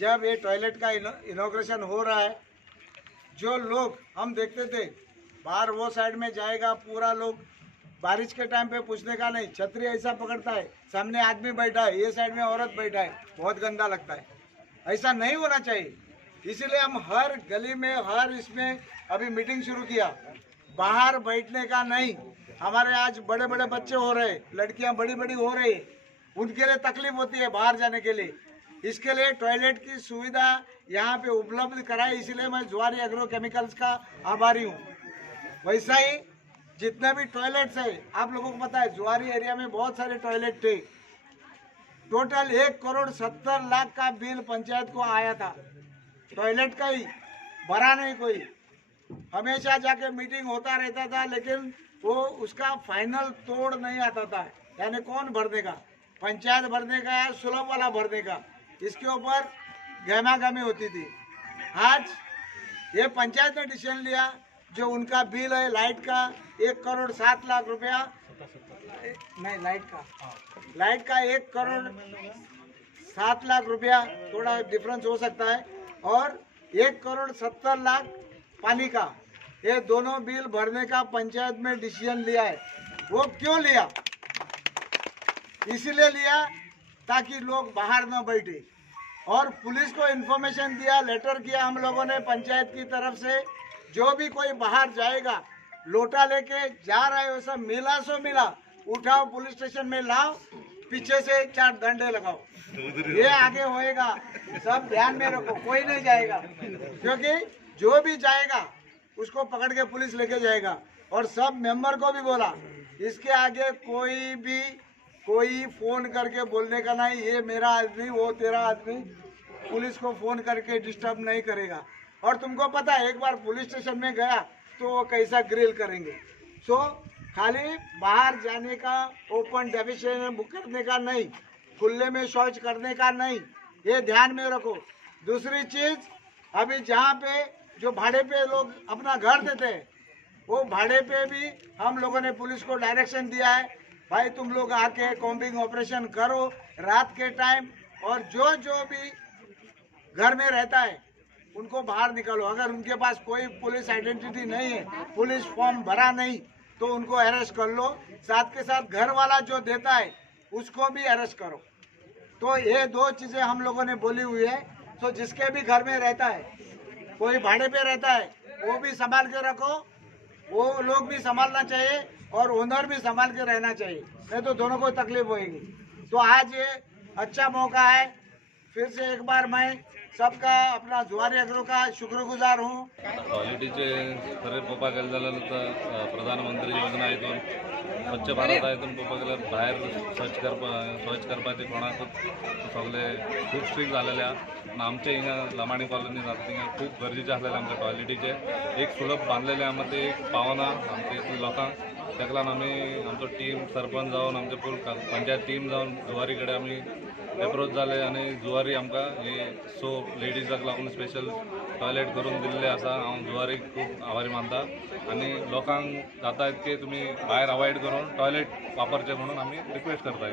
जब ये टॉयलेट का इनॉग्रेशन हो रहा है, जो लोग हम देखते थे बाहर वो साइड में जाएगा, पूरा लोग बारिश के टाइम पे पूछने का नहीं, छतरी ऐसा पकड़ता है, सामने आदमी बैठा है, ये साइड में औरत बैठा है, बहुत गंदा लगता है। ऐसा नहीं होना चाहिए। इसीलिए हम हर गली में, हर इसमें अभी मीटिंग शुरू किया, बाहर बैठने का नहीं। हमारे आज बड़े बड़े बच्चे हो रहे, लड़कियां बड़ी बड़ी हो रही, उनके लिए तकलीफ होती है बाहर जाने के लिए। इसके लिए टॉयलेट की सुविधा यहाँ पे उपलब्ध कराई, इसीलिए मैं जुआरी एग्रो केमिकल्स का आभारी हूँ। वैसा ही जितने भी टॉयलेट्स है, आप लोगों को पता है जुआरी एरिया में बहुत सारे टॉयलेट थे। टोटल 1,70,00,000 का बिल पंचायत को आया था, टॉयलेट का ही, भरा नहीं कोई। हमेशा जाके मीटिंग होता रहता था, लेकिन वो उसका फाइनल तोड़ नहीं आता था, यानी कौन भर देगा, पंचायत भर देगा या सुलभ वाला भर देगा, इसके ऊपर गहमागहमी होती थी। आज ये पंचायत ने डिसीजन लिया, जो उनका बिल है लाइट का 1,07,00,000 रुपया, नहीं लाइट का 1,07,00,000 रुपया, थोड़ा डिफरेंस हो सकता है, और 1,70,00,000 पानी का, ये दोनों बिल भरने का पंचायत में डिसीजन लिया है। वो क्यों लिया? इसीलिए लिया ताकि लोग बाहर न बैठे, और पुलिस को इन्फॉर्मेशन दिया, लेटर किया हम लोगों ने पंचायत की तरफ से, जो भी कोई बाहर जाएगा लोटा लेके जा रहा है वैसा मिला सो मिला उठाओ, पुलिस स्टेशन में लाओ, पीछे से 4 डंडे लगाओ, ये आगे होएगा। सब ध्यान में रखो, कोई नहीं जाएगा, क्योंकि जो भी जाएगा उसको पकड़ के पुलिस लेके जाएगा। और सब मेंबर को भी बोला, इसके आगे कोई फोन करके बोलने का नहीं, ये मेरा आदमी, वो तेरा आदमी, पुलिस को फोन करके डिस्टर्ब नहीं करेगा। और तुमको पता है, एक बार पुलिस स्टेशन में गया तो वो कैसा ग्रिल करेंगे। सो खाली बाहर जाने का, ओपन डेफिकेशन करने का नहीं, खुले में शौच करने का नहीं, ये ध्यान में रखो। दूसरी चीज, अभी जहाँ पे जो भाड़े पे लोग अपना घर देते हैं, वो भाड़े पे भी हम लोगों ने पुलिस को डायरेक्शन दिया है, भाई तुम लोग आके कॉम्बिंग ऑपरेशन करो रात के टाइम, और जो भी घर में रहता है उनको बाहर निकालो। अगर उनके पास कोई पुलिस आइडेंटिटी नहीं है, पुलिस फॉर्म भरा नहीं, तो उनको अरेस्ट कर लो। साथ के साथ घर वाला जो देता है उसको भी अरेस्ट करो। तो ये 2 चीजें हम लोगों ने बोली हुई है। तो जिसके भी घर में रहता है, कोई भाड़े पे रहता है, वो भी संभाल के रखो, वो लोग भी संभालना चाहिए, और ओनर भी संभाल के रहना चाहिए, नहीं तो दोनों को तकलीफ होगी। तो आज ये अच्छा मौका है, फिर से एक बार मैं सबका अपना जुआरी एग्रो का शुक्रगुजार हूँ। टॉयलेटीचे खरे पप्पा केले जाल्यार प्रधानमंत्री योजना हातून, स्वच्छ भारत हातून पप्पा केल्यार भायर शौच करपाचे कोणाकूच सगळे खूब स्ट्रिक्ट जालेले आहा। आमचे हिंगा लमाणी कॉलनी जाता थिंगा खूब गरजेचे आसलेले आमच्या टॉयलेटीचे एक सुलभ बांधलेले आहा, ते एक पावना आमच्या इतल्या लोकांक। ताका लागून आमी आमचो टीम सरपंच जावन, आमचे फूल पंचायत टीम जावन जुवारी कडेन आमी एप्रोच जाले, आनी जुवारी आमकां हे सो लेडीजाक लागून स्पेशल टॉयलेट करून दिल्ले आसा। हांव जुवारीक खूब आभारी मानता, आनी लोकांक जाता तितके तुमी भायर अवॉयड करून टॉयलेट वापरचे म्हणून आमी रिक्वेस्ट करता।